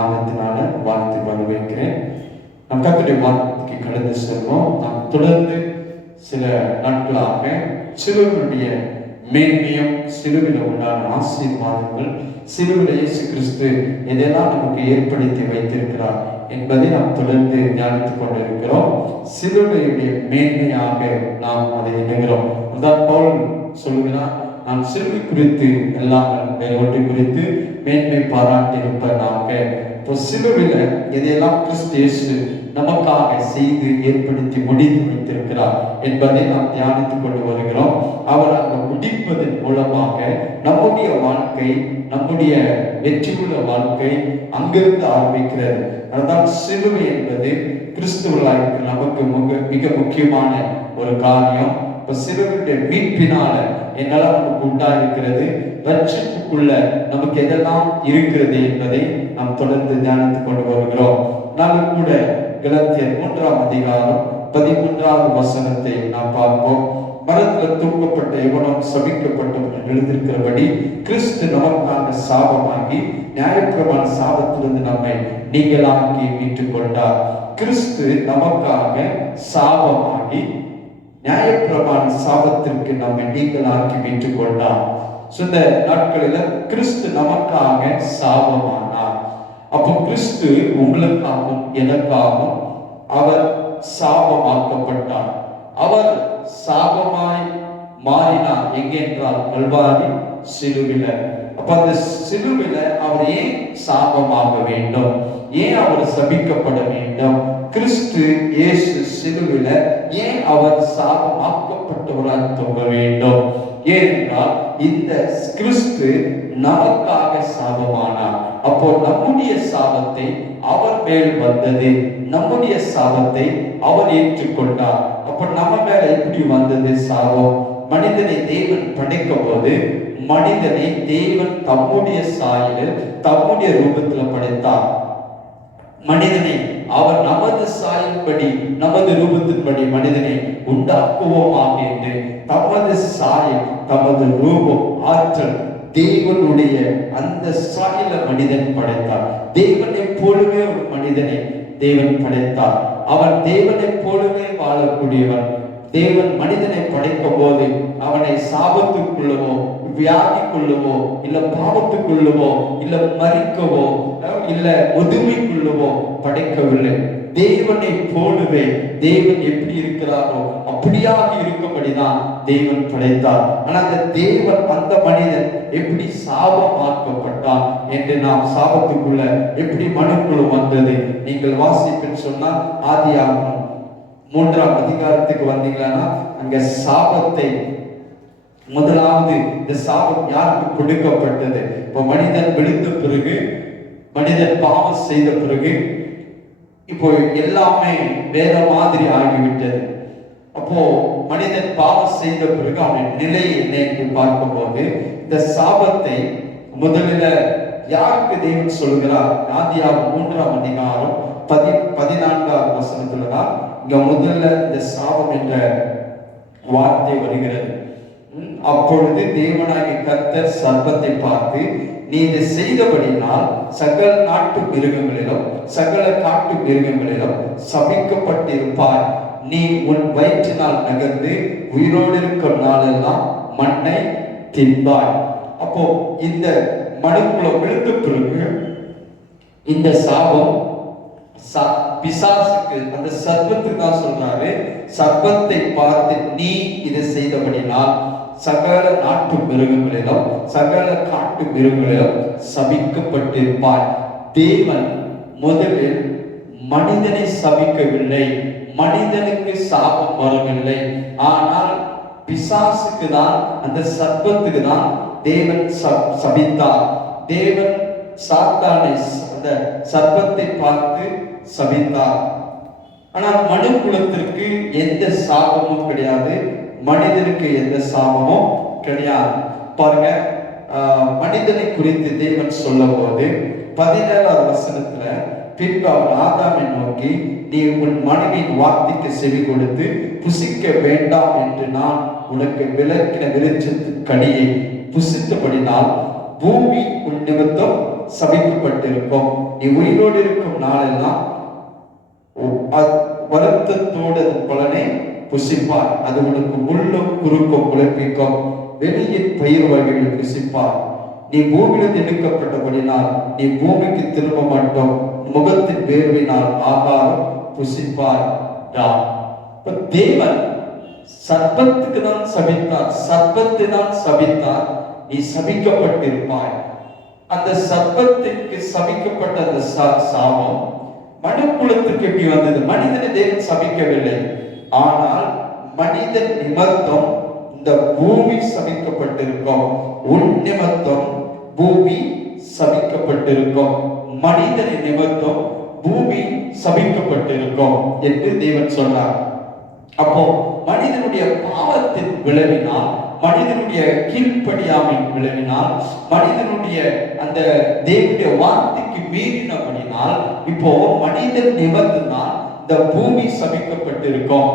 நாமத்தினால வாழ்த்து வரவேற்கிறேன். நம் கர்த்தருடைய வார்த்தைக்கு கடந்து செல்வோம். நாம் தொடர்ந்து சில நாட்களாக சிலுவையுடைய மேன்மையும், சிலுவையில் உண்டான ஆசீர்வாதங்கள், சிலுவையில் இயேசு கிறிஸ்து எதெல்லாம் நமக்கு ஏற்படுத்தி வைத்திருக்கிறார் என்பதை நாம் தொடர்ந்து தியானித்துக் கொண்டிருக்கிறோம். சிலுவையுடைய மேன்மையாக நாம் அதை எண்ணுகிறோம். அதான் பவுல் சொல்லுகிறார், நான் சிலுவை குறித்து எல்லாம் ஒன்றை குறித்து மேன்மை பாராட்டியிருப்பதாக. இப்போ சிலுவையில் எதையெல்லாம் கிறிஸ்து இயேசு நமக்காக செய்து ஏற்படுத்தி முடித்து வைத்திருக்கிறார் என்பதை நாம் தியானித்துக் கொண்டு வருகிறோம். அவர் அங்கு முடிப்பதன் மூலமாக நம்முடைய வாழ்க்கை, நம்முடைய வெற்றியுள்ள வாழ்க்கை அங்கிருந்து ஆரம்பிக்கிறது. அதுதான் சிலுவை என்பது கிறிஸ்துவலாய் நமக்கு மிக முக்கியமான ஒரு காரியம். இப்ப சிலுவையுடைய மீட்பினால என்னெல்லாம் நமக்கு உண்டாயிருக்கிறது, ரட்சிப்புக்குள்ள நமக்கு எதெல்லாம் இருக்கிறது என்பதை நாம் தொடர்ந்து தியானித்துக் கொண்டு வருகிறோம். நாங்கள் கூட கலாத்தியர் 3ஆம் அதிகாரம் 13வது வசனத்தை நாம் பார்ப்போம். மரத்தில் தூக்கப்பட்ட எவனும் சபிக்கப்பட்டவன் எழுதியிருக்கிறபடி கிறிஸ்து நமக்காக சாபமாகி நியாயப்பிரமாண சாபத்திலிருந்து நம்மை நீங்களாக்கி மீட்டுக் கொண்டார். கிறிஸ்து நமக்காக சாபமாகி நியாயப்பிரமாண சாபத்திற்கு நம்மை நீங்களாக்கி மீட்டுக் கொண்டார். இந்த நாட்களில் கிறிஸ்து நமக்காக சாபமானார். அப்போ கிறிஸ்து உங்களுக்காகவும் எனக்காகவும் அவர் சாபமாக்கப்பட்டார். அவர் சாபமாய் மாறினார். எங்கே என்றால் கல்வாரி சிலுவில. அப்ப அந்த சிலுவில அவர் ஏன் சாபமாக வேண்டும், ஏன் அவர் சபிக்கப்பட வேண்டும்? கிறிஸ்து இயேசு சிலுவில ஏன் அவர் சாபமாக்கப்பட்டவராக தொங்க வேண்டும்? ஏனென்றால் இந்த கிறிஸ்து நமக்காக சாபமானார். அப்போ நம்முடைய சாபத்தை அவர் மேல் வந்தது, நம்முடைய சாபத்தை அவர் ஏற்றுக்கொண்டார். அப்ப நம்ம மேல எப்படி வந்தது சாபம்? மனிதனை தேவன் படைக்கும் போது மனிதனை தேவன் தம்முடைய சாயலில் தம்முடைய ரூபத்தில் படைத்தார். மனிதனை அவர் நமது சாயல்படி, நமது ரூபத்தின்படி மனிதனை உண்டாக்குவோமாக என்று தமது சாயல், தமது ரூபம், ஆற்றல், தேவனுடைய அந்த சாயல மனிதன் படைத்தார். தேவனை போலவே ஒரு மனிதனை தேவன் படைத்தார். அவன் தேவனை போலவே வாழக்கூடியவன். தேவன் மனிதனை படைக்கும் போது அவனை சாபத்துக்குள்ளவோ, வியாதிக்குள்ளவோ, இல்ல பாவத்துக்குள்ளவோ, இல்ல மறிக்கவோ, இல்ல முதுமைக்குள்ளவோ படைக்கவில்லை. தேவனை போலவே தேவன் எப்படி இருக்கிறாரோ அப்படியாக இருக்கும்படிதான் தேவன் படைத்தார். ஆனா அந்த தேவன், அந்த மனிதன் எப்படி சாபமாக்கப்பட்டான் என்று, நாம் சாபத்துக்குள்ள எப்படி மனுக்குள்ள வந்தது நீங்கள் வாசிப்புன்னு சொன்னா ஆதியாகமம் 3ஆம் அதிகாரத்துக்கு வந்தீங்கன்னா அங்க சாபத்தை, முதலாவது இந்த சாபம் யாருக்கு கொடுக்கப்பட்டது? இப்போ மனிதன் விழுந்த பிறகு, மனிதன் பாவம் செய்த பிறகு இப்போ எல்லாமே வேற மாதிரி ஆகிவிட்டது. அப்போ மனிதன் பாவம் செய்த பிறகு அவன் நிலை என்ன என்று பார்க்கும்போது இந்த சாபத்தை முதலில் யாருக்கு தேவன் சொல்கிறார்? ஆதியாகமம் 3ஆம் அதிகாரம் 14வது வசனத்துலதான் இங்க முதல்ல இந்த சாபம் என்ற வார்த்தை வருகிறது. அப்பொழுது தேவனாகிய கர்த்தர் சர்ப்பத்தை பார்த்து, நீ இதை செய்தபடினால் சகல நாட்டு மிருகங்களிலும் சகல காட்டு மிருகங்களிலும் சபிக்கப்பட்டிருப்பாய். நீ உன் வயிற்றினால் நகர்ந்து உயிரோடு இருக்கும் நாளெல்லாம் மண்ணை தின்பாய். அப்போ இந்த மனுக்குள்ள விழுந்த பிறகு இந்த சாபம் பிசாசுக்கு, அந்த சர்ப்பத்துக்கு தான் சொல்றாரு, சர்ப்பத்தை பார்த்து நீ இதை செய்தபடினால் சகல நாட்டு மிருகங்களிலும் சகல காட்டு மிருகங்களிலும் சபிக்கப்பட்டிருப்பாய். தேவன் முதலில் மனிதனை சபிக்கவில்லை, மனிதனுக்கு சாபம் வரவில்லை. ஆனால் பிசாசுக்கு தான், அந்த சர்ப்பத்துக்கு தான் தேவன் சபித்தார். தேவன் சாத்தானை, அந்த சர்ப்பத்தை பார்த்து சபித்தார். ஆனால் மனு குலத்திற்கு எந்த சாபமும் கிடையாது, மனிதனுக்கு எந்த சாபமும் கிடையாது. பாருங்க, மனிதனை குறித்து தேவன் சொல்லும் போது 17வது வசனத்துல, பின்பு அவர் ஆதாமை நோக்கி, நீ உன் மனைவியின் வார்த்தைக்கு செவி கொடுத்து புசிக்க வேண்டாம் என்று நான் உனக்கு விலக்கின விருட்சத்து கனியை புசித்தபடினால் பூமி உன் நிமித்தம் சபிக்கப்பட்டிருக்கும். நீ உயிரோடு இருக்கும் நாளெல்லாம் வருத்தத்தோடு அதன் பலனை புசிப்பார். அது உனக்கு முள்ளும் குறுக்கும் முளைப்பிக்கும். வெளியின் பயிர் வகைகள் புசிப்பார். நீ பூமியிலிருந்து எடுக்கப்பட்டபடினால் நீ பூமிக்கு திரும்ப மாட்டோம். முகத்தின் வேர்வினால் ஆகாரம் புசிப்பார். தேவன் சர்ப்பத்துக்கு தான் சபித்தார். சர்ப்பத்தை தான் சபித்தார். நீ சபிக்கப்பட்டிருப்பாய். அந்த சர்ப்பத்திற்கு சபிக்கப்பட்ட அந்த சாபம் மனுக்குலத்திற்கு எப்படி வந்தது? மனிதனை தேவன் சபிக்கவில்லை. ஆனால் மனிதன் நிமித்தம் இந்த பூமி சபிக்கப்பட்டிருக்கும். உன் நிமித்தம் பூமி சபிக்கப்பட்டிருக்கும். மனிதனின் நிமித்தம் பூமி சபிக்கப்பட்டிருக்கும் என்று தேவன் சொன்னார். அப்போ மனிதனுடைய பாவத்தின் விளைவினால், மனிதனுடைய கீழ்ப்படியாமையின் விளைவினால், மனிதனுடைய அந்த தேவனுடைய வார்த்தைக்கு மீறினபடினால் இப்போ மனிதன் நிமித்தம்தான் இந்த பூமி சபிக்கப்பட்டிருக்கும்.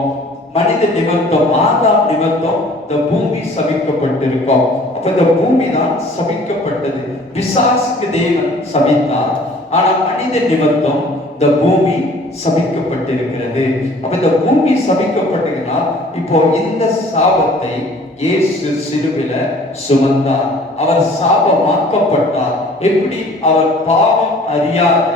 மனித நிமித்தம், ஆதாம் நிமித்தம் இந்த பூமி சபிக்கப்பட்டிருக்கும். அப்ப இந்த பூமி தான் சபிக்கப்பட்டது. பிசாசுக்கு தேவன் சபித்தார். ஆனால் மனித நிமித்தம் இந்த பூமி சபிக்கப்பட்டிருக்கிறது. அப்ப இந்த பூமி சபிக்கப்பட்டதுனால் இப்போ இந்த சாபத்தை இயேசு சிலுவையில சுமந்தார். அவர் சாபமாக்கப்பட்டார். எப்படி அவர் பாவம் அறியாத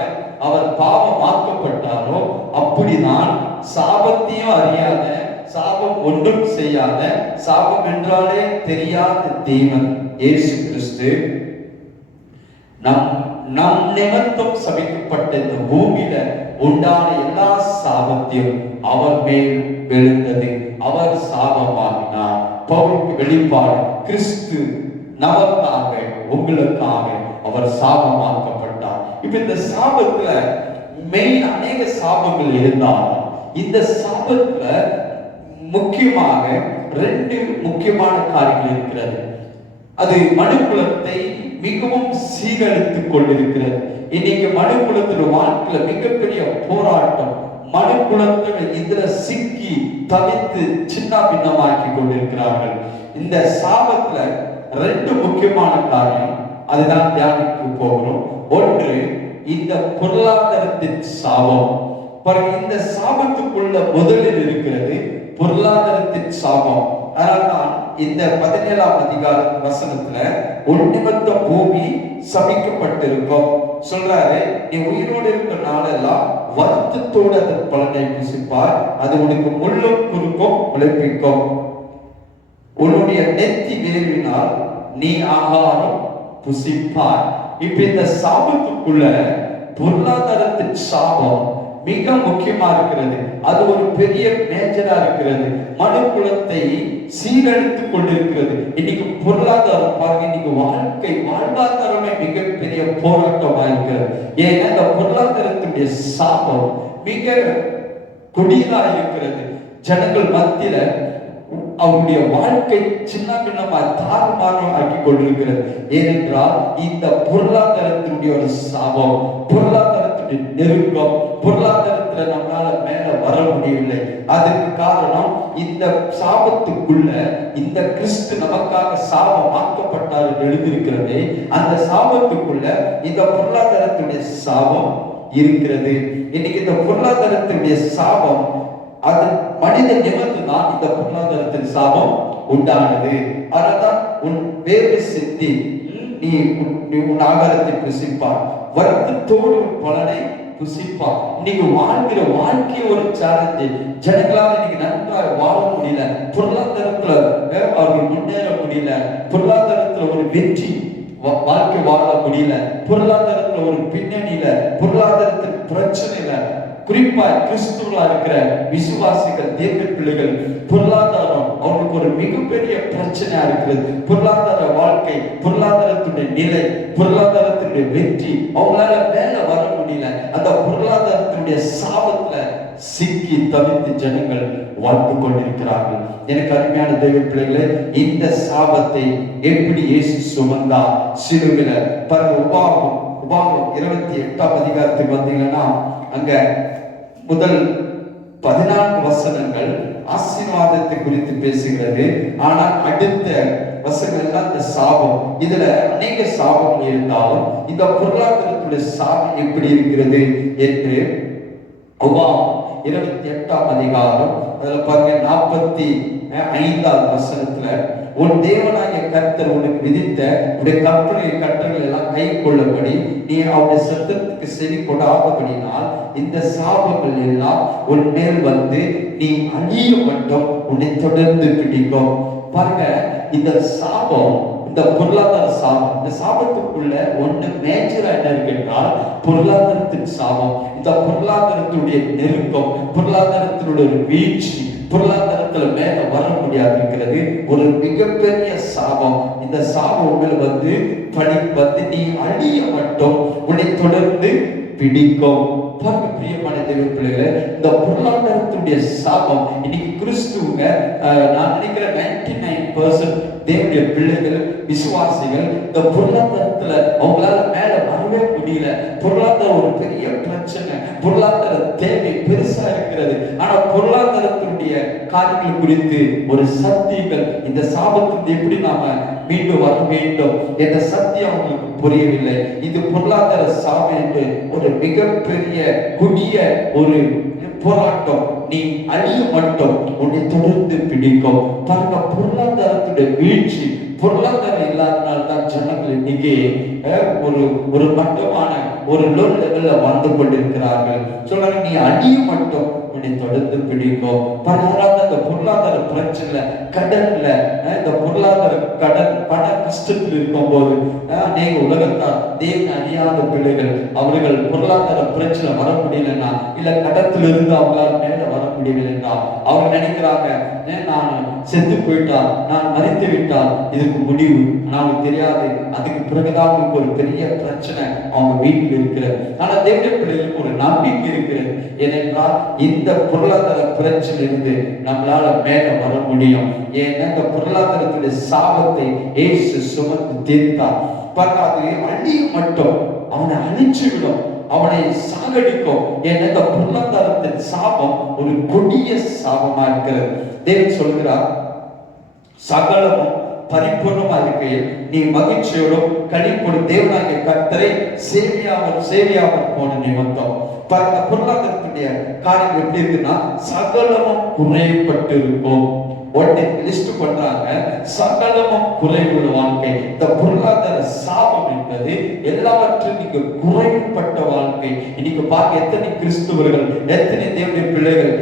அவர் பாவமாக்கப்பட்டாரோ அப்படிதான் சாபத்தையும் அறியாத, சாபம் ஒன்றும் செய்யாத, சாபம் என்றாலே தெரியாத தேவன் இயேசு கிறிஸ்து நம் நிமித்தம் சபிக்கப்பட்ட இந்த பூமியில உண்டான எல்லா சாபத்தையும் அவர் மேல் விழுந்தது. அவர் சாபமாகினார். பவுலுக்கு வெளிப்பாடு, கிறிஸ்து நமக்காக உங்களுக்காக அவர் சாபமாக்கப்பட்டார். இப்ப இந்த சாபத்துல மெயின் அநேக சாபங்கள் இருந்தாலும் இந்த சாபத்துல முக்கியமாக 2 முக்கியமான காரியங்கள் இருக்கிறது. அது மனுக்குலத்தை மிகவும் சீரழித்துக் கொண்டிருக்கிறது. இன்னைக்கு மனுக்குலத்தின் வாழ்க்கையில மிகப்பெரிய போராட்டம். மனுக்குலத்தில் இதுல சிக்கி தவித்து சின்ன பின்னமாக்கி கொண்டிருக்கிறார்கள். இந்த சாபத்துல 2 முக்கியமான காரியம் அதுதான் தியானிக்க போகிறோம். ஒன்று, இந்த பொருளாதாரத்தின் சாபம். இந்த சாபத்துக்குள்ள முதலில் இருக்கிறது பொருளாதாரத்தின் சாபம். அதனால்தான் இந்த 17ஆம் அதிகார வசனத்துல உன் நிமித்தம் பூமி சபிக்கப்பட்டிருக்கும் சொல்றாரு. நீ உயிரோடு இருக்கிற நாளெல்லாம் வருத்தத்தோடு அதன் பலனை புசிப்பார். அது உனக்கு முள்ளும் குறுக்கும் முளைப்பிக்கும். உன்னுடைய நெத்தி வேர்வினால் நீ ஆகாரம் புசிப்பார். இப்ப இந்த சாபத்துக்குள்ள பொருளாதாரத்தின் சாபம் மிக முக்கியமா இருக்கிறது. அது ஒரு பெரிய மேஜரா இருக்கிறது. மனுக்குலத்தை சீரழித்துக் கொண்டிருக்கிறது. இன்னைக்கு பொருளாதாரம் பாருங்க, இன்னைக்கு வாழ்வாதாரமே மிகப்பெரிய போராட்டமா இருக்கிறது. ஏன்னா இந்த பொருளாதாரத்துடைய சாபம் மிக கொடியதா இருக்கிறது. ஜனங்கள் மத்தியில அவருடைய வாழ்க்கை சின்ன பின்னமா தாறுமாறம் ஆக்கி கொண்டிருக்கிறது. ஏனென்றால் இந்த பொருளாதாரத்தினுடைய ஒரு சாபம், பொருளாதாரத்துடைய நெருக்கம், பொருளாதாரத்துல நம்மளால மேல வர முடியவில்லை. அதுக்கு காரணம் இந்த சாபத்துக்குள்ள இந்த கிறிஸ்து நமக்காக சாபம் ஆக்கப்பட்டார் எழுதியிருக்கிறது. அந்த சாபத்துக்குள்ள இந்த பொருளாதாரத்துடைய சாபம் இருக்கிறது. இன்னைக்கு இந்த பொருளாதாரத்துடைய சாபம் அது மனித நிமித்தம் தான் இந்த பொருளாதாரத்தின் சாபம் உண்டானது. அதனால்தான் உன் வேர்வை சிந்தி நீ உன் ஆகாரத்தை புசிப்பார். வருத்தத்தோடு பலனை புசிப்பார். இன்னைக்கு வாழ்கிற வாழ்க்கை ஒரு சேலஞ்சு. ஜனங்களால் இன்னைக்கு நன்றாக வாழ முடியல. பொருளாதாரத்துல அவர்கள் முன்னேற முடியல. பொருளாதாரத்துல ஒரு வெற்றி வாழ்க்கை வாழ முடியல. பொருளாதாரத்துல ஒரு பின்னணியில, பொருளாதாரத்தின் பிரச்சனையில, குறிப்பா கிறிஸ்துவா இருக்கிற விசுவாசிகள், தேவ பிள்ளைகள், பொருளாதாரம் அவங்களுக்கு ஒரு மிகப்பெரிய பிரச்சனையா இருக்கிறது. பொருளாதார வாழ்க்கை, பொருளாதாரத்துடைய நிலை, பொருளாதாரத்துடைய வெற்றி அவங்களால மேல வர முடியல. அந்த பொருளாதாரத்துடைய சாபத்துல சிக்கி தவித்து ஜனங்கள் வாழ்ந்து கொண்டிருக்கிறார்கள். எனக்கு அருமையான தேவ பிள்ளைகளே, இந்த சாபத்தை எப்படி இயேசு சுமந்தா சிலுவையில பாருங்க. உபாகம் 28ஆம் அதிகாரத்துக்கு வந்தீங்கன்னா அங்க முதல் 14 வசனங்கள் ஆசீர்வாதத்தை குறித்து பேசுகிறது. ஆனால் அடுத்த வசங்கள் எல்லாம் இந்த சாபம். இதுல அநேக சாபங்கள் இருந்தாலும் இந்த பொருளாதாரத்துடைய சாபம் எப்படி இருக்கிறது என்று உபாகமம் 28ஆம் அதிகாரம் அதுல பாருங்க 45வது வசனத்துல, உன் தேவனாகிய கர்த்தர் உனக்கு விதித்த உடைய கட்டளைகள் எல்லாம் கை கொள்ளபடி நீ அவருடைய சத்தத்துக்கு செவி கொடாதபடினால் இந்த சாபங்கள் எல்லாம் உன் மேல் வந்து நீ அழிய மட்டும் உன்னை தொடர்ந்து பிடிக்கும். பாருங்க, இந்த சாபம், இந்த பொருளாதார சாபம், இந்த சாபத்துக்குள்ள ஒண்ணு மேஜரா என்ன இருக்குன்றால் பொருளாதாரத்தின் சாபம். இந்த பொருளாதாரத்துடைய நெருக்கம், பொருளாதாரத்தினுடைய ஒரு வீழ்ச்சி, பொருளாதாரத்துல மேல வர முடியாது இருக்கிறது ஒரு மிகப்பெரிய சாபம். இந்த சாபம் உங்களை வந்து நீ அழிய மட்டும் உன்னை தொடர்ந்து பிடிக்கும். பாருங்க பிரியமான தேவ பிள்ளைகளே, இந்த பொருளாதாரத்துடைய சாபம் இன்னைக்கு கிறிஸ்துவங்க, நான் நினைக்கிறேன் 99% தேவனுடைய பிள்ளைகள், விசுவாசிகள் இந்த பொருளாதாரத்துல அவங்களால மேல வரவே முடியல. பொருளாதாரம் ஒரு பெரிய பிரச்சனை, பொருளாதார தேவை பெருசா இருக்கிறது. ஆனா பொருளாதாரத்தினுடைய காரியங்கள் குறித்து ஒரு சத்தியங்கள், இந்த சாபத்திலிருந்து எப்படி நாம மீண்டு வர வேண்டும் என்ற சத்தியம் அவங்களுக்கு புரியவில்லை. இது பொருளாதார சாபம் என்று ஒரு மிகப்பெரிய குடிய ஒரு போராட்டம். நீ அழிய மட்டும் உன்னை தொடர்ந்து பிடிக்கும். பாருங்க, பொருளாதாரத்துடைய வீழ்ச்சி, பொருளாதாரம் இல்லாதனால தான் ஜனங்கள் இன்னைக்கு ஒரு மட்டமான ஒரு லோ லெவல்ல வாழ்ந்து கொண்டிருக்கிறார்கள். சொல்றாங்க, நீ அழிய மட்டும் உன்னை தொடர்ந்து பிடிக்கும். பலராக இந்த பொருளாதார பிரச்சனை, கடன்ல, இந்த பொருளாதார கடன் பண கஷ்டத்தில் இருக்கும் போது அநேக உலகத்தார் தேவனை அறியாத பிள்ளைகள், அவர்கள் பொருளாதார பிரச்சனை வர முடியலன்னா, இல்ல கடத்துல இருந்து அவங்களால மேல வர முடியவில்லைன்னா அவங்க நினைக்கிறாங்க, நான் செத்து போயிட்டா, நான் மறித்து விட்டால் இதுக்கு முடிவு. அவங்களுக்கு தெரியாது, அதுக்கு பிறகுதான் அவங்களுக்கு ஒரு பெரிய பிரச்சனை அவங்க வீட்டில் இருக்கிறது. ஆனா தேவனுடைய பிள்ளைகளுக்கு ஒரு நம்பிக்கை இருக்கிறது. ஏனென்றால் இந்த பொருளாதார பிரச்சனை இருந்து நம்மளால மேல வர முடியும். ஏன்னா இந்த பொருளாதாரத்துடைய சாபத்தை இயேசு சுமந்து தீர்த்தார். அது அழிய மட்டும் அவனை அழிச்சு விடும், அவனை சாகடிக்கும். ஏன்னா இந்த பொருளாதாரத்தின் சாபம் ஒரு கொடிய சாபமா இருக்கிறது. தேவன் சொல்கிறார், சகலமும் பரிபூர்ணமா இருக்கையில் நீ மகிழ்ச்சியோடும் களிப்போடும் தேவனாகிய கர்த்தரை சேவியாமல் போன நிமித்தம். பாருங்க, பொருளாதாரத்துடைய காரியம் எப்படி இருக்குன்னா சகலமும் குறைப்பட்டு இருக்கும். உடனே லிஸ்ட் பண்றாங்க, சகலமும் குறைவுள்ள வாழ்க்கை. இந்த பொருளாதார சாபம் என்பது எல்லாவற்றும் நீங்க குறைப்பட்ட வாழ்க்கை. இன்னைக்கு பார்க்க எத்தனை கிறிஸ்துவர்கள், எத்தனை தேவனுடைய பிள்ளைகள்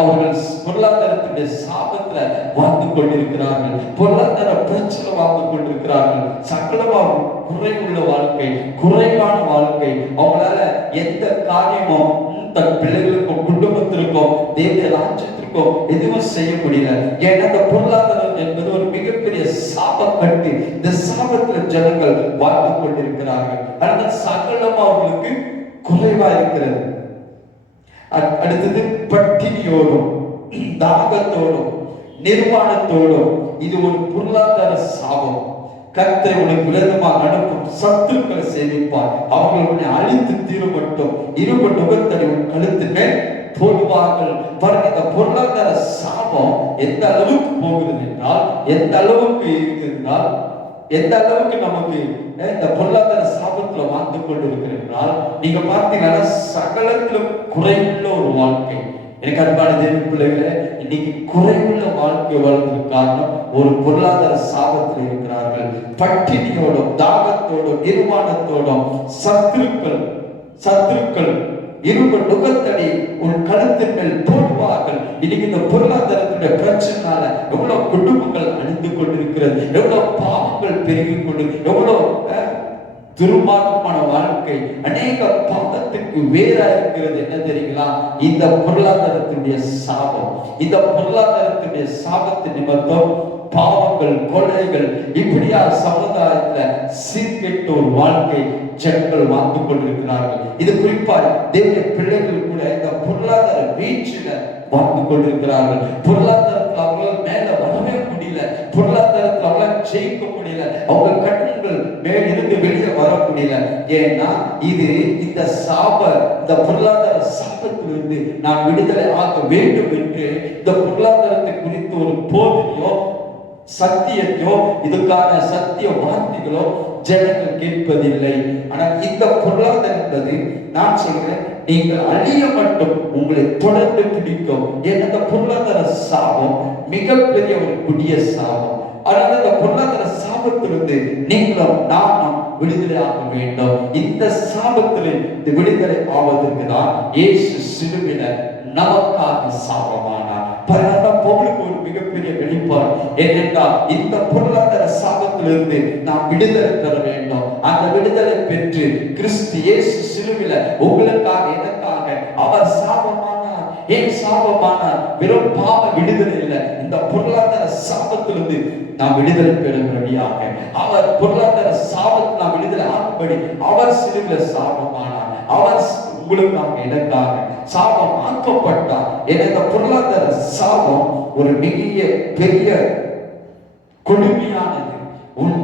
அவர்கள் பொருளாதாரத்துடைய சாபத்துல வாழ்ந்து கொண்டிருக்கிறார்கள், பொருளாதார பிரச்சனை வாழ்ந்து கொண்டிருக்கிறார்கள். சகலமாக குறைவுள்ள வாழ்க்கை, குறைவான வாழ்க்கை. அவங்களால எந்த காரியமும் தன் பிள்ளைகளுக்கும் குடும்பத்திற்கும் தேவனுடைய ராஜ்யத்திற்கும் எதுவும் செய்ய முடியல. ஏன்னா இந்த பொருளாதாரம் என்பது ஒரு மிகப்பெரிய சாபக்கட்டு. இந்த சாபத்துல ஜனங்கள் வாழ்ந்து கொண்டிருக்கிறார்கள். அதனால சகலம் அவர்களுக்கு குறைவா இருக்கிறது. அடுத்தது பட்டினியோடும் தாகத்தோடும் நிர்வாணத்தோடும். இது ஒரு பொருளாதார சாபம். கர்த்தரை உனக்கு விரோதமாக அனுப்பும் சத்துருக்களை சேவிப்பார், அவர்கள் உன்னை அழித்து தீர மட்டும் இரும்பு நுகத்தடி உன் கழுத்து மேல் போடுவார்கள். பாருங்க, இந்த பொருளாதார சாபம் எந்த அளவுக்கு போகிறது என்றால், எந்த அளவுக்கு இருக்கிறால், எந்த அளவுக்கு நமக்கு இந்த பொருளாதார சாபத்துல வாழ்ந்து கொண்டிருக்கிறால், நீங்க பார்த்தீங்கன்னா சகலத்திலும் குறைவுள்ள ஒரு வாழ்க்கை. எனக்கு அன்பான தேவ பிள்ளைகளே, இன்னைக்கு குறைவுள்ள வாழ்க்கை வாழ்வதற்கு காரணம் ஒரு பொருளாதார சாபத்தில் இருக்கிறார்கள். பட்டினியோடும் தாகத்தோடும் நிர்வாணத்தோடும் சத்துருக்கள் இரும்பு நுகத்தடி உன் கழுத்தின் மேல் போடுவார்கள். இன்னைக்கு இந்த பொருளாதாரத்துடைய பிரச்சனைனால எவ்வளவு குடும்பங்கள் அழிந்து கொண்டிருக்கிறது, எவ்வளவு பாவங்கள் பெருகி கொண்டு, எவ்வளவு துர்மார்க்கமான வாழ்க்கை, அநேக பாவத்துக்கு வேறா இருக்கிறது. என்ன தெரியுங்களா? இந்த பொருளாதாரத்துடைய சாபம். இந்த பொருளாதாரத்துடைய சாபத்தின் நிமித்தம் பாவங்கள், கொலைகள், இப்படியா சமுதாயத்துல சீர்கெட்ட ஒரு வாழ்க்கை ஜனங்கள் வாழ்ந்து கொண்டிருக்கிறார்கள். இது குறிப்பா தேவனுடைய பிள்ளைகள் கூட இந்த பொருளாதார வீழ்ச்சியில வாழ்ந்து கொண்டிருக்கிறார்கள். பொருளாதாரத்தில் அவங்களால் மேல வரவே முடியல, பொருளாதாரத்தில் அவங்களால் ஜெயிக்க முடியல, அவங்க கடன்கள் மேல் இருந்து வெளியே வர முடியல. ஏன்னா இது இந்த பொருளாதார சாபத்திலிருந்து நாம் விடுதலை ஆக வேண்டும் என்று இந்த பொருளாதாரத்தை குறித்து ஒரு போதனையோ சத்தியத்தையோ இதுக்கான சத்திய வார்த்தைகளோ ஜனங்கள் கேட்பதில்லை. ஆனால் இந்த பொருளாதாரம் என்பது நான் சொல்கிறேன், நீங்கள் அழிய மட்டும் உங்களை தொடர்ந்து பிடிக்கும். ஏன்னா இந்த பொருளாதார சாபம் மிகப்பெரிய ஒரு கொடிய சாபம். ஆனால் இந்த பொருளாதார சாபத்திலிருந்து நீங்களும் நானும் விடுதலை ஆக வேண்டும். இந்த சாபத்திலிருந்து விடுதலை ஆவதற்கு தான் இயேசு சிலுவையில நமக்காக சாபமானார். பவுலுக்கு ஒரு மிகப்பெரிய வெளிப்பாடு என்னென்றால், இந்த பொருளாதார சாபத்திலிருந்து நாம் விடுதலை பெற வேண்டும். அந்த விடுதலை பெற்று கிறிஸ்து இயேசு சிலுவையில உங்களுக்காக எனக்காக அவர் சாபமானார். ஏன் சாபமானார்? வெறும் பாவ விடுதலை இல்லை, இந்த பொருளாதார சாபத்திலிருந்து நாம் விடுதலை பெறும்படியாக அவர் பொருளாதார சாபத்தில் நாம் விடுதலை ஆகும்படி அவர் சிலுவையில சாபமானார். அவர் உங்களுக்காக எனக்காக சாபம் ஆக்கப்பட்டார். இந்த பொருளாதார சாபம் ஒரு மிக பெரிய கொடுமையானது.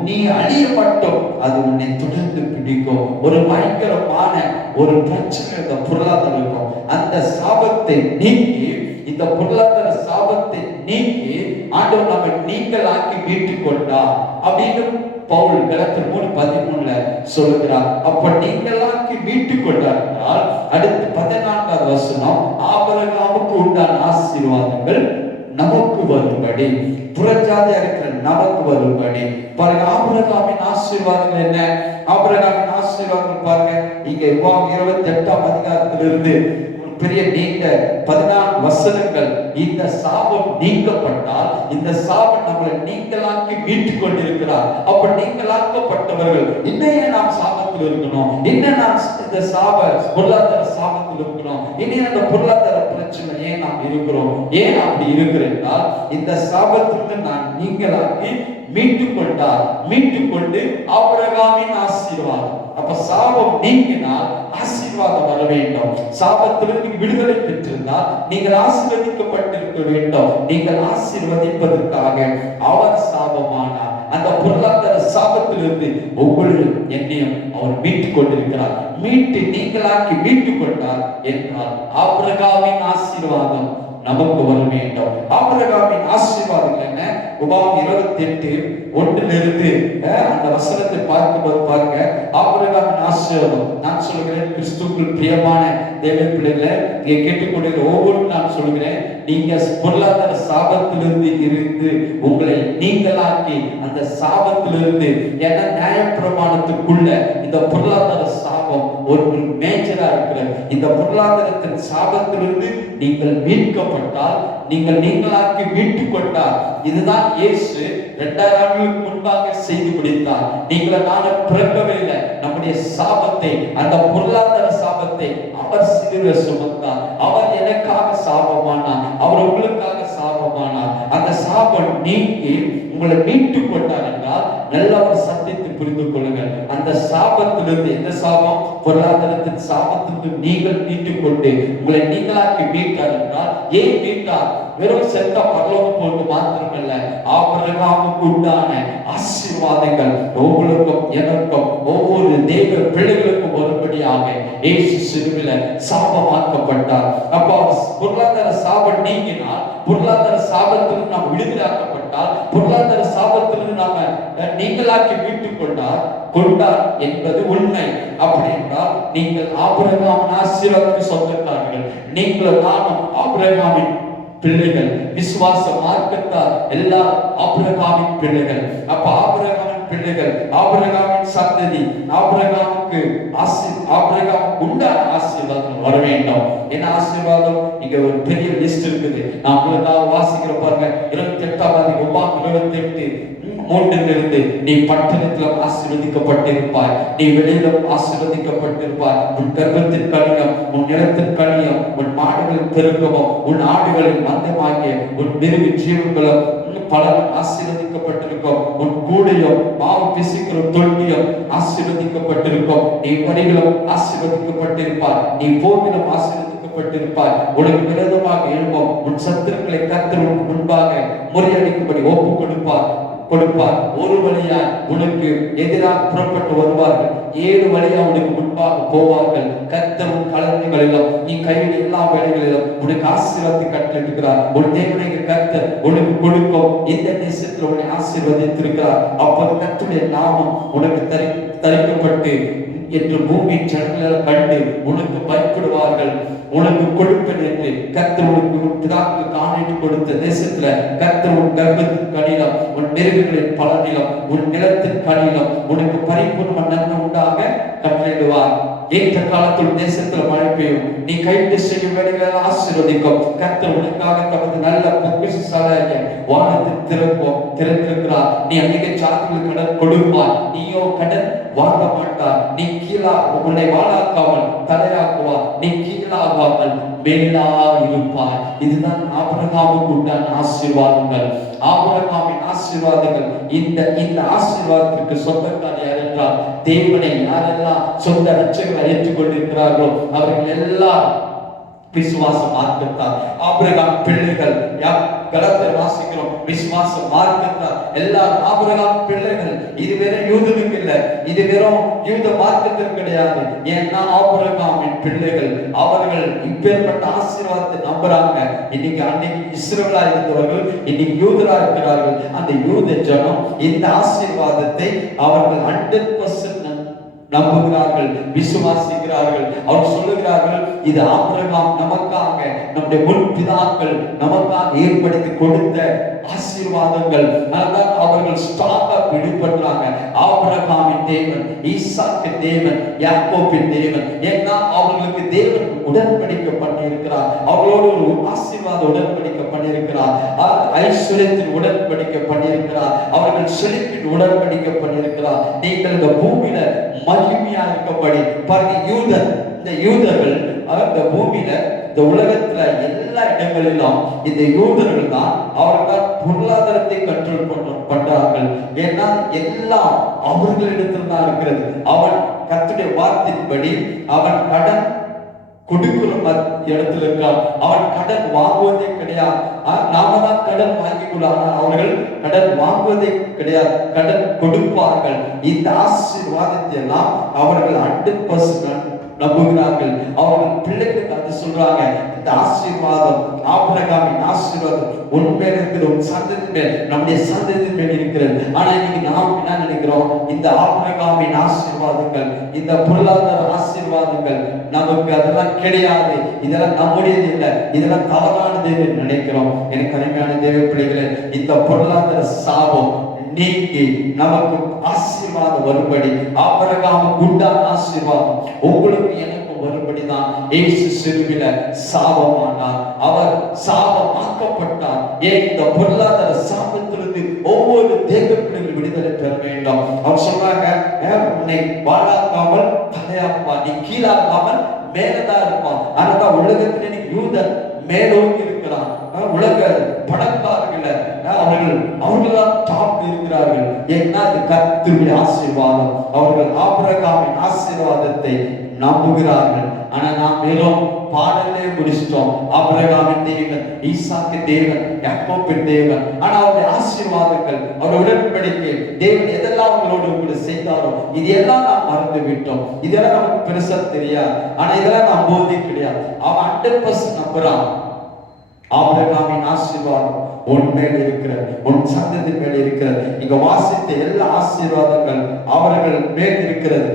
நீ அழிய மட்டும் அது உன்னை தொடர்ந்து பிடிக்கும். ஒரு பயங்கரமான ஒரு பிரச்சனை இந்த பொருளாதாரம் இருக்கும். அந்த சாபத்தை நீக்கி, இந்த பொருளாதார சாபத்தை நீக்கி ஆண்டவர் நம்ம நீங்களாக்கி மீட்டுக் கொண்டார் அப்படின்னு பவுல் கலாத்தியர் 3:13 சொல்கிறார். அப்ப நீங்களாக்கி மீட்டுக் கொண்டார் என்றால் அடுத்து 14வது வசனம், ஆபிரகாமுக்கு உண்டான ஆசீர்வாதங்கள் நமக்கு வரும்படி, புறஜாதியா இருக்கிற நமக்கு வரும்படி. பாருங்க, ஆபிரகாமின் ஆசீர்வாதங்கள் என்ன? ஆபிரகாமின் ஆசீர்வாதங்கள் பாருங்க, இங்க 28ஆம் அதிகாரத்திலிருந்து பெரிய நீண்ட 14 வசனங்கள். இந்த சாபம் நீக்கப்பட்டால், இந்த சாபம் நம்மளை நீங்களாக்கி மீட்டுக் கொண்டிருக்கிறார். அப்ப நீங்களாக்கப்பட்டவர்கள் இன்னும் நாம் சாபத்தில் இருக்கணும், இன்னும் நாம் இந்த பொருளாதார சாபத்தில் இருக்கணும், இன்னும் அந்த பொருளாதார பிரச்சனை ஏன் நாம் இருக்கிறோம்? ஏன் அப்படி இருக்கிறால், இந்த சாபத்திற்கு நான் நீங்களாக்கி மீட்டுக் கொண்டார். மீட்டுக் கொண்டு ஆபிரகாமின் ஆசீர்வாதம். அப்ப சாபம் நீங்கினால் ஆசீர்வாதம் வர வேண்டும். சாபத்திலிருந்து விடுதலை பெற்றிருந்தால் நீங்கள் ஆசீர்வதிக்கப்பட்டிருக்க வேண்டும். நீங்கள் ஆசீர்வதிப்பதற்காக அவர் சாபமானார். அந்த பொருளாதார சாபத்திலிருந்து ஒவ்வொரு எண்ணையும் அவர் மீட்டுக் கொண்டிருக்கிறார். மீட்டு நீங்களாக்கி மீட்டுக் கொண்டார் என்றால் ஆபிரகாமின் ஆசீர்வாதம் நமக்கு வர வேண்டும். ஆபிரகாமின் ஆசீர்வாதம் என்ன? உபாகமம் 28:1 அந்த வசனத்தை பார்க்கும்போது பாருங்க, ஆபிரகாமின் ஆசீர்வாதம். நான் சொல்கிறேன், கிறிஸ்துவுக்குள் பிரியமான தேவ பிள்ளைகளை இங்கே கேட்டுக்கொண்டிருக்கிற ஒவ்வொரு நான் சொல்கிறேன், நீங்க பொருளாதார சாபத்திலிருந்து இருந்து உங்களை நீங்களாக்கி அந்த சாபத்திலிருந்து, ஏன்னா நியாயப்பிரமாணத்துக்குள்ள இந்த பொருளாதார சாபம் ஒரு மேஜரா இருக்கிற இந்த பொருளாதாரத்தின் சாபத்திலிருந்து நீங்கள் மீட்கப்பட்டால், நீங்கள் நீங்களாக்கி மீட்டுக் கொண்டால், இதுதான் இயேசு 2000 ஆண்டுகளுக்கு முன்பாக செய்து முடித்தார். நீங்கள் நான் பிறக்கவே இல்லை, நம்முடைய சாபத்தை, அந்த பொருளாதார சாபத்தை அவர் சிலுவையில சுமந்தார். அவர் எனக்காக சாபமானார், அவர் உங்களுக்காக சாபமானார். அந்த சாபம் நீங்கி உங்களை மீட்டுக் கொண்டார் என்றால் நல்ல ஒரு சத்தியத்தை புரிந்து கொள்ளுங்கள். அந்த சாபத்திலிருந்து, எந்த சாபம்? பொருளாதாரத்தின் சாபத்திலிருந்து நீங்கள் மீட்டுக் கொண்டு உங்களை நீங்களாக்கி மீட்டார் என்றால், ஏன் மீட்டார்? வெறும் செத்த பரலோகம் போட்டு மாத்திரமல்ல, ஆபிரகாமுக்கு உண்டான ஆசீர்வாதங்கள் உங்களுக்கும் எனக்கும் ஒவ்வொரு தேவ பிள்ளைகளுக்கும் வரும்படியாக இயேசு சிலுவையில சாபமாக்கப்பட்டார். அப்ப பொருளாதார சாபம் நீங்கினால், பொருளாதார சாபத்திலிருந்து நாம் விடுதலாக்கப்பட்டால், பொருளாதார சாபத்திலிருந்து நாம நீங்களாக்கி மீட்டுக் கொண்டார் என்பது உண்மை. அப்படி என்றால் நீங்கள் ஆபிரகாமின் ஆசீர்வாதத்துக்கு சொந்தக்காரர்கள். நீங்களும் நானும் ஆபிரகாமின் பிள்ளைகள். விசுவாச மார்க்கத்தால் எல்லா ஆபிரகாமின் பிள்ளைகள். அப்ப ஆபிரகாமின் பிள்ளைகள், ஆபிரகாமின் சந்ததி, ஆபிரகாமுக்கு உண்டான ஆசீர்வாதம் வர வேண்டும். என்ன ஆசீர்வாதம்? இங்க ஒரு பெரிய லிஸ்ட் இருக்குது. நான் உங்களுக்காக வாசிக்கிற பாருங்க. 28ஆம் உபாகமம் 28:3 நீ பட்டணத்திலும் ஆசீர்வதிக்கப்பட்டிருப்பாய், நீ வெளியிலும் ஆசீர்வதிக்கப்பட்டிருப்பாய். உன் கர்ப்பத்தின் கனியம், உன் நிலத்தின் கனியம், உன் மாடுகளின் பெருக்கமும், உன் ஆடுகளின் மந்தமாகிய உன் மிருக ஜீவன்களும் பலரும் ஆசீர்வதிக்கப்பட்டிருக்கும். உன் கூடையும் மாவு பிசிக்கிற தொட்டியும் ஆசீர்வதிக்கப்பட்டிருக்கும். நீ வரிகளும் ஆசீர்வதிக்கப்பட்டிருப்பாய், நீ போவிலும் ஆசீர்வதிக்கப்பட்டிருப்பாய். உனக்கு விரோதமாக எழும்பும் உன் சத்துருக்களை கர்த்தர் முன்பாக முறியடிக்கும்படி ஒப்புக் கொடுப்பார். கொடுப்பார். ஒரு வழியா உனக்கு எதிராக புறப்பட்டு வருவார்கள், 7 வழியா உனக்கு முன்பாக போவார்கள். கர்த்தரும் கலந்துகளிலும் நீ கையில் எல்லா வேலைகளிலும் உனக்கு ஆசீர்வாதத்தை கட்டளிட்டிருக்கிறார். உன் தேவனுடைய கர்த்தர் உனக்கு கொடுக்கும் இந்த தேசத்தில் உன்னை ஆசீர்வதித்திருக்கிறார். அப்போது கர்த்தருடைய நாமம் உனக்கு தரிக்கப்பட்டு என்று பூமியின் ஜனங்கள் கண்டு உனக்கு பயப்படுவார்கள். உனக்கு கொடுப்பேன் என்று கர்த்தர் உனக்கு பிதாக்கு காணிட்டு கொடுத்த தேசத்துல கர்த்தர் உன் கர்ப்பத்தின் கனிலம், உன் மிருகங்களின் பலனிலும், உன் நிலத்தின் கனிலம் உனக்கு பரிபூர்ண நன்மை உண்டாக கட்டளையிடுவார். ஏற்ற காலத்தில் தேசத்துல மழை பெய்யும், நீ கைட்டு செய்யும் வேலைகளை ஆசீர்வதிக்கும். கர்த்தர் உனக்காக தமது நல்ல பொக்கிஷசாலையை வானத்தில் திறந்திருக்கிறார். நீ அநேக ஜாதிகளுக்கு கடன் கொடுப்பார், நீயோ கடன் வாங்க மாட்டார். நீ கீழா உன்னை வாழாக்காமல் தலையாக்குவார், நீ கீழாகாமல் மேலா இருப்பார். இதுதான் ஆபிரகாமுக்கு உண்டான ஆசீர்வாதங்கள். ஆபிரகாமின் ஆசீர்வாதங்கள். இந்த ஆசீர்வாதத்திற்கு சொந்தக்காரர் யார் என்றால் தேவனை யாரெல்லாம் சொந்த ரட்சகரை ஏற்றுக்கொண்டிருக்கிறார்களோ அவர்கள் எல்லாம் விசுவாச மார்க்கத்தார். ஆபிரகாம் பிள்ளைகள் கலத்தர் வாசிக்கிறோம், விசுவாச மார்க்கத்தார் எல்லாரும் ஆபிரகாம் பிள்ளைகள். இது வெறும் யூதனுக்கு இல்ல, இது வெறும் யூத மார்க்கத்திற்கு கிடையாது. ஏன்னா ஆபிரகாமின் பிள்ளைகள் அவர்கள் இப்பேற்பட்ட ஆசீர்வாதத்தை நம்புறாங்க. அன்னைக்கு இஸ்ரவேலா இருந்தவர்கள் இன்னைக்கு யூதரா இருக்கிறார்கள். அந்த யூத ஜனம் இந்த ஆசீர்வாதத்தை அவர்கள் 100% நம்புகிறார்கள், விசுவாசிக்கிறார்கள். அவர் சொல்லுகிறார்கள், இது ஆபிரகாம் நமக்காக, நம்முடைய முன்பிதாக்கள் நமக்காக ஏற்படுத்தி கொடுத்த ஆசீர்வாதங்கள். அதான் அவர்கள் ஸ்ட்ராங்கா விடுபடுறாங்க. ஆபிரகாமின் தேவன், ஈசாக்கின் தேவன், யாக்கோபின் தேவன். ஏன்னா அவர்களுக்கு தேவன் உடன்படிக்கை பண்ணியிருக்கிறார். அவர்களோடு ஒரு ஆசீர்வாத உடன்படிக்கை பண்ணியிருக்கிறார். ஐஸ்வர்யத்தின் உடன்படிக்கை பண்ணியிருக்கிறார். அவர்கள் செழிப்பின் உடன்படிக்கை பண்ணியிருக்கிறார். நீங்கள் இந்த பூமியில மகிமையா இருக்கப்படி பாருங்க. இந்த யூதர்கள் இந்த பூமியில இந்த உலகத்துல எல்லா இடங்களிலும் இந்த யூதர்கள் தான் அவர்கள் பொருளாதாரத்தை கண்ட்ரோல் பண்றார்கள். ஏன்னா எல்லாம் அவர்களிடத்தில் தான் இருக்கிறது. அவன் கர்த்தருடைய வார்த்தையின்படி அவன் கடன் கொடுக்கிற இடத்துல இருக்கான். அவன் கடன் வாங்குவதே கிடையாது. நாம தான் கடன் வாங்கிக்கொள்ள, அவர்கள் கடன் வாங்குவதே கிடையாது, கடன் கொடுப்பார்கள். இந்த ஆசீர்வாதத்தை எல்லாம் அவர்கள் 100% நம்புகிறார்கள். அவர்கள் பிள்ளைகளுக்கு அது சொல்றாங்க, இந்த ஆசீர்வாதம் ஆபிரகாமின் ஆசீர்வாதம் உண்மையில இருக்கிற ஒரு சந்ததி மேல், நம்முடைய சந்ததி மேல் இருக்கிறது. ஆனா இன்னைக்கு நாம் என்ன நினைக்கிறோம், இந்த ஆபிரகாமின் ஆசீர்வாதங்கள், இந்த பொருளாதார ஆசீர்வாதங்கள் நமக்கு அதெல்லாம் கிடையாது, இதெல்லாம் நம்முடையது இல்லை, இதெல்லாம் தவறானது என்று நினைக்கிறோம். எனக்கு அருமையான தேவ பிள்ளைகளே, இந்த பொருளாதார சாபம் நீங்கி நமக்கு ஆசீர்வாதம் வரும்படி, ஆபிரகாமுக்கு உண்டான ஆசீர்வாதம் உங்களுக்கு எனக்கும் வரும்படிதான் இயேசு சிலுவையில சாபமானார். அவர் சாபமாக்கப்பட்டார். ஏன்? இந்த பொருளாதார சாபத்திலிருந்து ஒவ்வொரு தேவ பிள்ளைகள் விடுதலை பெற வேண்டும். அவர் சொல்றாங்க, உன்னை வாழாக்காமல் தலையாப்பா, நீ கீழாக்காமல் மேலதான் இருப்பான். ஆனா உலகத்தில் இன்னைக்கு யூதன் மேலோக்கி இருக்கிறான். உலக பணக்காரர்கள் அவர்கள் டாப் இருக்கிறார்கள். ஏன்னா அது கர்த்தருடைய ஆசீர்வாதம். அவர்கள் ஆபிரகாமின் ஆசீர்வாதத்தை நம்புகிறார்கள். ஆனா நாம் வெறும் பாடலே முடிச்சிட்டோம். ஆபிரகாமின் தேவன், ஈசாக்கின் தேவன், யாக்கோபின் தேவன். ஆனா அவருடைய ஆசீர்வாதங்கள், அவருடைய உடன்படிக்கை, தேவன் எதெல்லாம் அவங்களோடு கூட செய்தாரோ இது எல்லாம் நாம் மறந்து விட்டோம். இதெல்லாம் நமக்கு பெருசா தெரியாது. ஆனா இதெல்லாம் நாம் போதே கிடையாது. அவன் 100% நம்புறான். ஆபிரகாமின் ஆசீர்வாதம் உன் மேல் இருக்கிறது, உன் சந்ததி மேல் இருக்கிறது. இங்க வாசித்த எல்லா ஆசீர்வாதங்கள் அவர்கள் மேல் இருக்கிறது.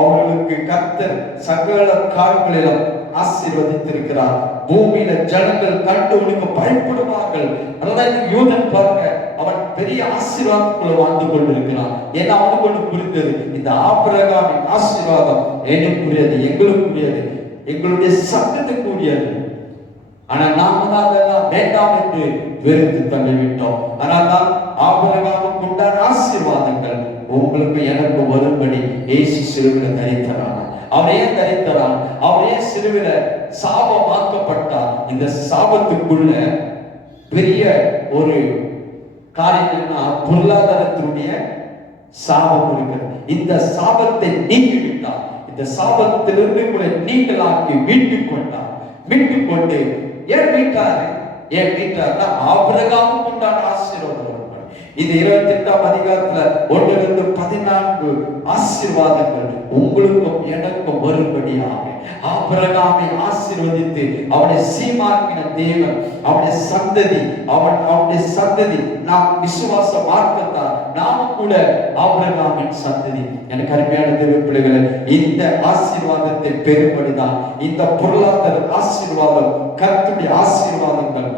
அவர்களுக்கு கர்த்தர் சகல காரியங்களிலும் ஆசீர்வதித்திருக்கிறார். பூமியில ஜனங்கள் கண்டு உனக்கு பயப்படுவார்கள். அதான் யூதன் பாருங்க, அவன் பெரிய ஆசீர்வாதத்துக்குள்ள வாழ்ந்து கொண்டிருக்கிறான். ஏன்னா அவனுக்கு ஒன்று புரிந்தது, இந்த ஆபிரகாமின் ஆசீர்வாதம் எனக்குரியது, எங்களுக்குரியது, எங்களுடைய சந்ததிக்குரியது. ஆனா நாம தான் அதெல்லாம் வேண்டாம் என்று வெறுத்து தள்ளிவிட்டோம். ஆனால் தான் ஆபிரகாமுக்கு உண்டான ஆசீர்வாதங்கள் உங்களுக்கு எனக்கு வரும்படி இயேசு சிலுவையில தரித்தரான். அவர் ஏன் தரித்தரான்? அவர் ஏன் சிலுவையில சாபமாக்கப்பட்டார்? இந்த சாபத்துக்குள்ள பெரிய ஒரு காரியம்னா பொருளாதாரத்தினுடைய சாபம் இருக்கிறது. இந்த சாபத்தை நீக்கிவிட்டார். இந்த சாபத்திலிருந்து உங்களை நீங்களாக்கி மீட்டுக் கொண்டார். மீட்டுக் கொண்டு ஏன் வீட்டாரு? ஆபிரகாமுக்கு உண்டான ஆசீர்வாதம். இந்த 28ஆம் அதிகாரத்துல 1-14 ஆசீர்வாதங்கள் உங்களுக்கும் எனக்கும் வரும்படியாக ஆபிரகாமை ஆசீர்வதித்து அவனை சீமாக்கின தேவன், அவனுடைய சந்ததி நாம் விசுவாச மார்க்கத்தால் நாம் கூட ஆபிரகாமின் சந்ததி. எனக்கு அருமையான தேவ பிள்ளைகளே, இந்த ஆசீர்வாதத்தை பெறும்படிதான் இந்த பொருளாதார ஆசீர்வாதம், கர்த்தருடைய ஆசீர்வாதங்கள்,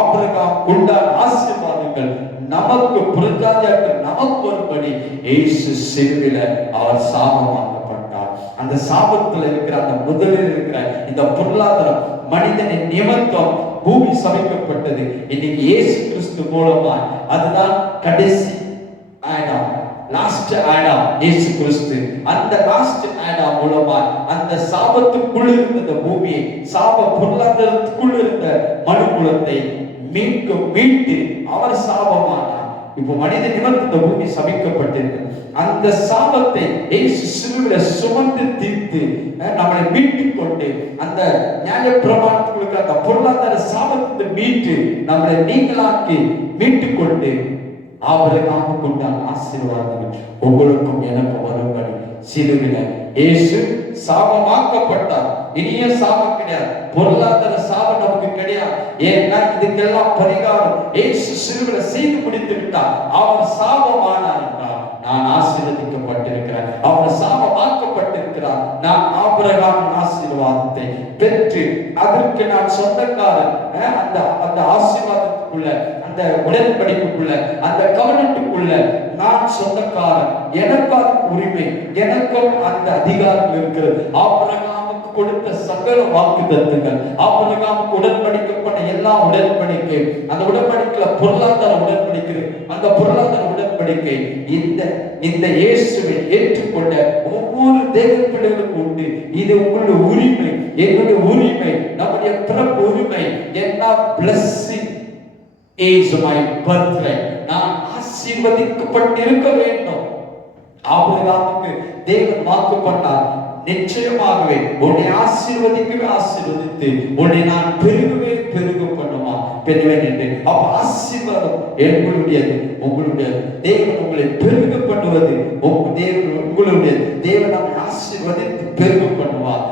ஆபிரகாம் உண்டான ஆசீர்வாதங்கள் நமக்கு புரஜாதியாக்கள் நமக்கு வரும்படி இயேசு சிலுவையில அவர் சாபமாக்கப்பட்டார். அந்த சாபத்துல இருக்கிற அந்த முதலில் இருக்கிற இந்த பொருளாதாரம் மனிதனின் நிமித்தம் பூமி சமைக்கப்பட்டது. இன்னைக்கு இயேசு கிறிஸ்து மூலமா அதுதான் கடைசி ஆடாம், லாஸ்ட் ஆடாம் இயேசு கிறிஸ்து. அந்த லாஸ்ட் ஆடாம் மூலமா அந்த சாபத்துக்குள் இருந்த பூமியை, சாப பொருளாதாரத்துக்குள் இருந்த மனுக்குலத்தை மீட்டு அவர் சாபமானார். இப்போ மனித நிமித்த பூமி சபிக்கப்பட்டிருக்கிறது. அந்த சாபத்தை இயேசு சிலுவையில சுமந்து தீர்த்து நம்மளை மீட்டுக் கொண்டு அந்த நியாய பிரமாணத்துக்கு அந்த பொருளாதார சாபத்தை மீட்டு நம்மளை நீங்களாக்கி மீட்டுக் கொண்டு ஆபிரகாமுக்கு உண்டான ஆசீர்வாதங்கள் உங்களுக்கும் எனக்கும் வரும்படி சிலுவையில இயேசு சாபமாக்கப்பட்டார். இனிய சாபம் கிடையாது, பொருளாதார சாபம் நமக்கு கிடையாது. ஏன்னா இதுக்கெல்லாம் பரிகாரம் இயேசு சிலுவையில செய்து முடித்து விட்டார். அவர் சாபமானார் என்றால் நான் ஆசீர்வதிக்கப்பட்டிருக்கிறேன், அவர் சாபமாக்கப்பட்டிருக்கிறார். நான் ஆபிரகாமின் ஆசீர்வாதத்தை பெற்று அதற்கு நான் சொந்தக்காரன். அந்த ஆசீர்வாதத்துக்குள்ள, அந்த உடன்படிக்கைக்குள்ள, அந்த கவனத்துக்குள்ள நான் சொந்தக்காரன். எனக்கு அதுக்கு உரிமை, எனக்கும் அந்த அதிகாரம் இருக்கிறது. ஆபிரகாமுக்கு கொடுத்த சகல வாக்குத்தத்தங்கள், ஆபிரகாமுக்கு உடன்படிக்கப்பட்ட எல்லா உடன்படிக்கை, அந்த உடன்படிக்கையில பொருளாதார உடன்படிக்கை, அந்த பொருளாதார உடன்படிக்கை இந்த இயேசுவை ஏற்றுக்கொண்ட ஒவ்வொரு தேவ பிள்ளைகளுக்கும் உண்டு. இது உங்களுடைய உரிமை, என்னுடைய உரிமை, நம்முடைய பிறப்பு உரிமை. என்ன blessing is my birthright. நான் ஆசீர்வதிக்கப்பட்டிருக்க வேண்டும். ஆபிரகாமுக்கு தேவன் வாக்கு பண்ணார், நிச்சயமாகவே உன்னை ஆசீர்வதித்து உன்னை நான் பெருகவே பெருக பண்ணுமா பெறுவேன் என்று. அப்ப ஆசீர்வாதம் எங்களுடையது, உங்களுடையது. தேவன் உங்களை பெருக பண்ணுவது உங்களுடைய. தேவன் நம்மை ஆசீர்வதித்து பெருக பண்ணுவார்.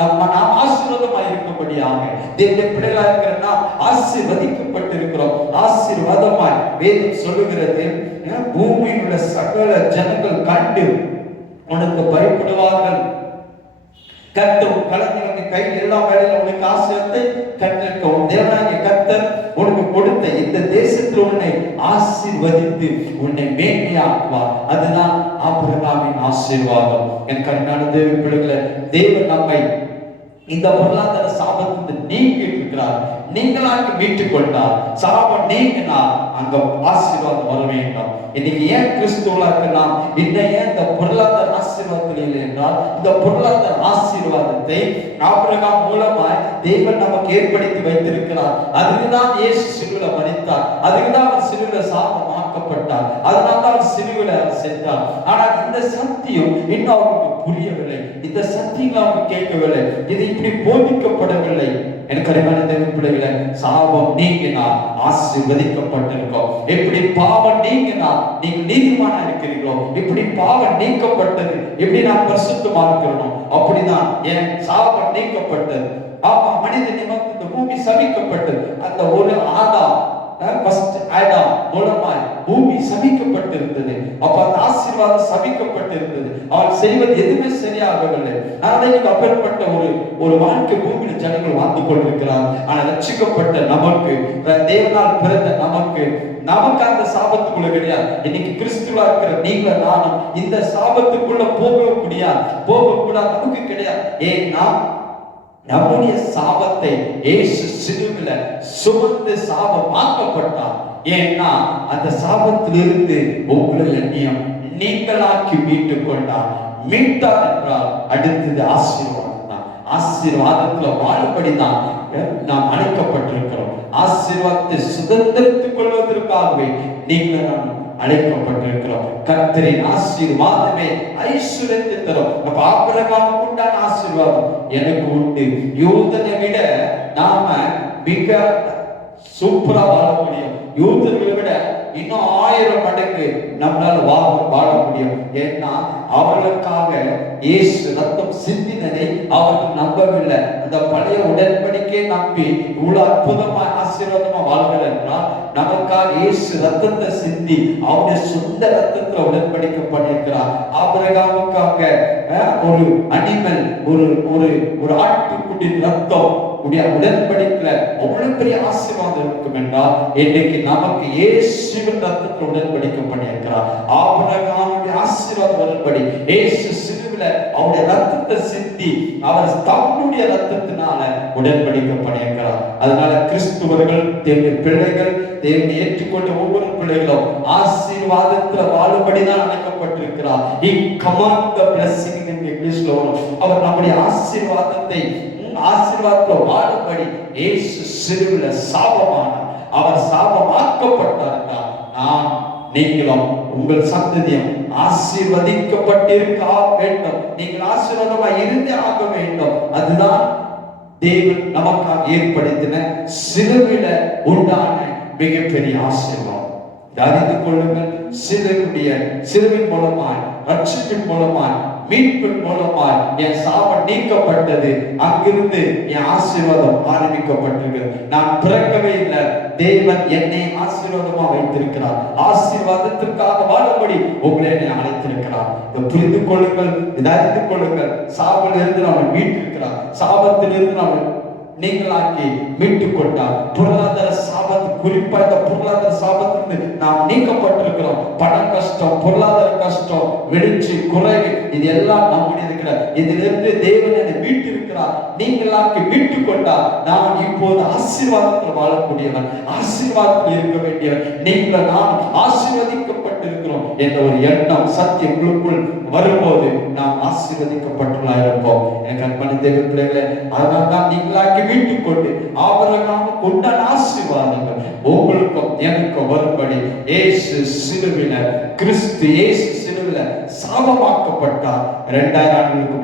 நாம் ஆசீர்வாதமாக இருக்கும்படியாக தேவனுடைய பிள்ளைகளா இருக்கிற நாம் ஆசீர்வதிக்கப்பட்டிருக்கிறோம். ஆசீர்வாதமாய் வேதம் சொல்லுகிறது, பூமியில் உள்ள சகல ஜனங்கள் கண்டு உனக்கு பயப்படுவார்கள். கர்த்தர் கலைஞர்களுக்கு கையில் எல்லா வேலையிலும் உனக்கு ஆசீர்வாதத்தை கற்றிருக்க உன் தேவனாகிய கர்த்தர் உனக்கு கொடுத்த இந்த தேசத்தில் உன்னை ஆசீர்வதித்து உன்னை மேன்மையாக்குவார். அதுதான் ஆபிரகாமின் ஆசீர்வாதம். என் கருணான தேவ பிள்ளைகளை, தேவன் நம்மை இந்த பொருளாதார சாபத்தை நீக்கிட்டு இருக்கிறார், நீங்களாக்கி மீட்டுக் கொண்டார். சாபம் நீங்கினா அங்க ஆசீர்வாதம் வர வேண்டும். இன்னைக்கு ஏன் கிறிஸ்துவலாக்கு நாம் இன்னும் ஏன் இந்த பொருளாதார ஆசீர்வாதத்தில் இல்லை என்றால், இந்த பொருளாதார ஆசீர்வாதத்தை ஆபிரகாம் மூலமாய் தேவன் நமக்கு ஏற்படுத்தி வைத்திருக்கிறார். அதுக்குதான் இயேசு சிலுவையில மரித்தார், அதுக்குதான் அவர் சிலுவையில சாபமாக்கப்பட்டார், அதனால அவர் சிலுவையில சென்றார். ஆனால் இந்த சத்தியம் இன்னும் அவருக்கு புரியவில்லை, இந்த சத்தியம் அவருக்கு கேட்கவில்லை, இது இப்படி போதிக்கப்படவில்லை. எனக்கு அருமையான தேவ பிள்ளைகளே, சாபம் நீங்கினா ஆசீர்வதிக்கப்பட்டிருக்கோம். எப்படி பாவம் நீங்கினா நீங்க நீதிமானா இருக்கிறீர்களோ, எப்படி பாவம் நீக்கப்பட்டது, எப்படி நான் பரிசுத்தமா இருக்கிறோம், அப்படிதான் என் சாபம் நீக்கப்பட்டது. ஆமா, மனித நிமித்தம் இந்த பூமி சபிக்கப்பட்டது. அந்த ஒரு ஆதாம் மூலமாய் பூமி சபிக்கப்பட்டிருந்தது. அப்ப அந்த ஆசீர்வாதம் சபிக்கப்பட்டிருந்தது. அவன் செய்வது எதுவுமே சரியாகவில்லை. ஆனால் அப்பேற்பட்ட ஒரு வாழ்க்கை பூமியில ஜனங்கள் வாழ்ந்து கொண்டிருக்கிறார். ஆனால் ரட்சிக்கப்பட்ட நமக்கு, தேவனால் பிறந்த நமக்கு அந்த சாபத்துக்குள்ள கிடையாது. இன்னைக்கு கிறிஸ்துவா இருக்கிற நீங்கள நானும் இந்த சாபத்துக்குள்ள போகக்கூடாது, நமக்கு கிடையாது. ஏன்னா நம்முடைய சாபத்தை இயேசு சிலுவையில சுமந்து சாபமாக்கப்பட்டார். ஏன்னா அந்த சாபத்திலிருந்து உங்களை எண்ணியம் நீங்களாக்கி மீட்டுக் கொண்டார். மீட்டார் என்றால் அடுத்தது ஆசீர்வாதம் தான். ஆசீர்வாதத்துல வாழும்படிதான் நாம் அழைக்கப்பட்டிருக்கிறோம். ஆசீர்வாதத்தை சுதந்திரத்துக் கொள்வதற்காகவே நீங்கள் நாம் அழைக்கப்பட்டிருக்கிறோம். கர்த்தரின் ஆசீர்வாதமே ஐஸ்வர்யத்தை தரும். அப்ப ஆபிரகாமுக்கு உண்டான ஆசீர்வாதம் எனக்கு உண்டு. யூதனை விட நாம மிக சூப்பரா வாழ முடியும். யூதர்களை விட இன்னும் 1000 மடங்கு நம்மளால வாழ முடியும். ஏன்னா அவர்களுக்காக இயேசு ரத்தம் சிந்தினதை அவர்கள் நம்பவில்லை. அந்த பழைய உடன்படிக்கையை நம்பி இவ்வளவு அற்புதமா ஆசீர்வாதமா வாழ்கிறார் என்றால் நமக்காக இயேசு ரத்தத்தை சிந்தி அவருடைய சொந்த ரத்தத்துல உடன்படிக்கை பண்ணியிருக்கிறார். ஆபிரகாமுக்காக ஒரு அனிமல், ஒரு ஆட்டுக்குட்டி ரத்தம் உடன்படிக்கல அவ்வளவு பெரிய ஆசீர்வாதம் இருக்கும் என்றால் இன்னைக்கு நமக்கு இயேசுவின் ரத்தத்தில் உடன்படிக்கை பண்ணியிருக்கிறார். ஆபிரகாமுடைய ஆசீர்வாத உடன்படி இயேசு சிலுவையில அவருடைய ரத்தத்தை சிந்தி அவர் தன்னுடைய ரத்தத்தினால உடன்படிக்கை பண்ணியிருக்கிறார். அதனால கிறிஸ்துவர்கள், தேவனுடைய பிள்ளைகள், தேவனை ஏற்றுக்கொண்ட ஒவ்வொரு பிள்ளைகளும் ஆசீர்வாதத்துல வாழும்படிதான் அழைக்கப்பட்டிருக்கிறார். He command the blessing in English வரும். அவர் நம்முடைய ஆசீர்வாதத்துல வாழும்படி இயேசு சிலுவையில சாபமானார். அவர் சாபமாக்கப்பட்டார். நான் நீங்களும் உங்கள் சந்ததியும் ஆசீர்வதிக்கப்பட்டிருக்க வேண்டும். நீங்கள் ஆசீர்வாதமா இருந்தே ஆக வேண்டும். அதுதான் தேவன் நமக்காக ஏற்படுத்தின சிலுவையில உண்டான மிகப்பெரிய ஆசீர்வாதம். அறிந்து கொள்ளுங்கள். சிலுவின் மூலமாய், ரட்சிப்பின் மூலமாய், மீட்பின் மூலமாய் என் சாபம் நீக்கப்பட்டது. அங்கிருந்து என் ஆசீர்வாதம் ஆரம்பிக்கப்பட்டிருக்கிறது. நான் பிறக்கவே இல்லை, தேவன் என்னை ஆசீர்வாதமா வைத்திருக்கிறார். ஆசீர்வாதத்திற்காக வாழும்படி உங்களை என்னை அழைத்திருக்கிறார். புரிந்து கொள்ளுங்கள், அறிந்து கொள்ளுங்கள். சாபத்திலிருந்து நம்மை மீட்டிருக்கிறார். சாபத்திலிருந்து நம்மை நீங்களாக்கி மீட்டுக் கொண்டார். பொருளாதார சாபத்து, குறிப்பா இந்த பொருளாதார சாபத்திலிருந்து நாம் நீக்கப்பட்டிருக்கிறோம். பண கஷ்டம், பொருளாதார கஷ்டம், வெளிச்சி, குறை, இது எல்லாம் நம்முடைய இருக்கிற இதிலிருந்து தேவன் என்னை மீட்டு இருக்கிறார். நீங்களாக்கி மீட்டுக் கொண்டார். நான் இப்போது ஆசீர்வாதத்தில் வாழக்கூடியவன், ஆசீர்வாதத்தில் இருக்க வேண்டியவன். நீங்கள் நான் ஆசீர்வதிக்கப்பட்டிருக்கிறோம் என்ற ஒரு எண்ணம் சத்தியம் உங்களுக்குள் வரும்போது நாம் ஆசீர்வதிக்கப்பட்டுள்ளா இருப்போம். என் கண்மணி தேவ பிள்ளைகளே, அதனால் தான் நீங்களாக்கி மீட்டுக் கொண்டு ஆபிரகாமுக்கு உண்டான ஆசீர்வாதங்கள் உங்களுக்கும் எனக்கும் வரும்படி இயேசு சிலுவையில, கிறிஸ்து இயேசு சிலுவையில சாபமாக்கப்பட்டார். 2000 ஆண்டுகளுக்கு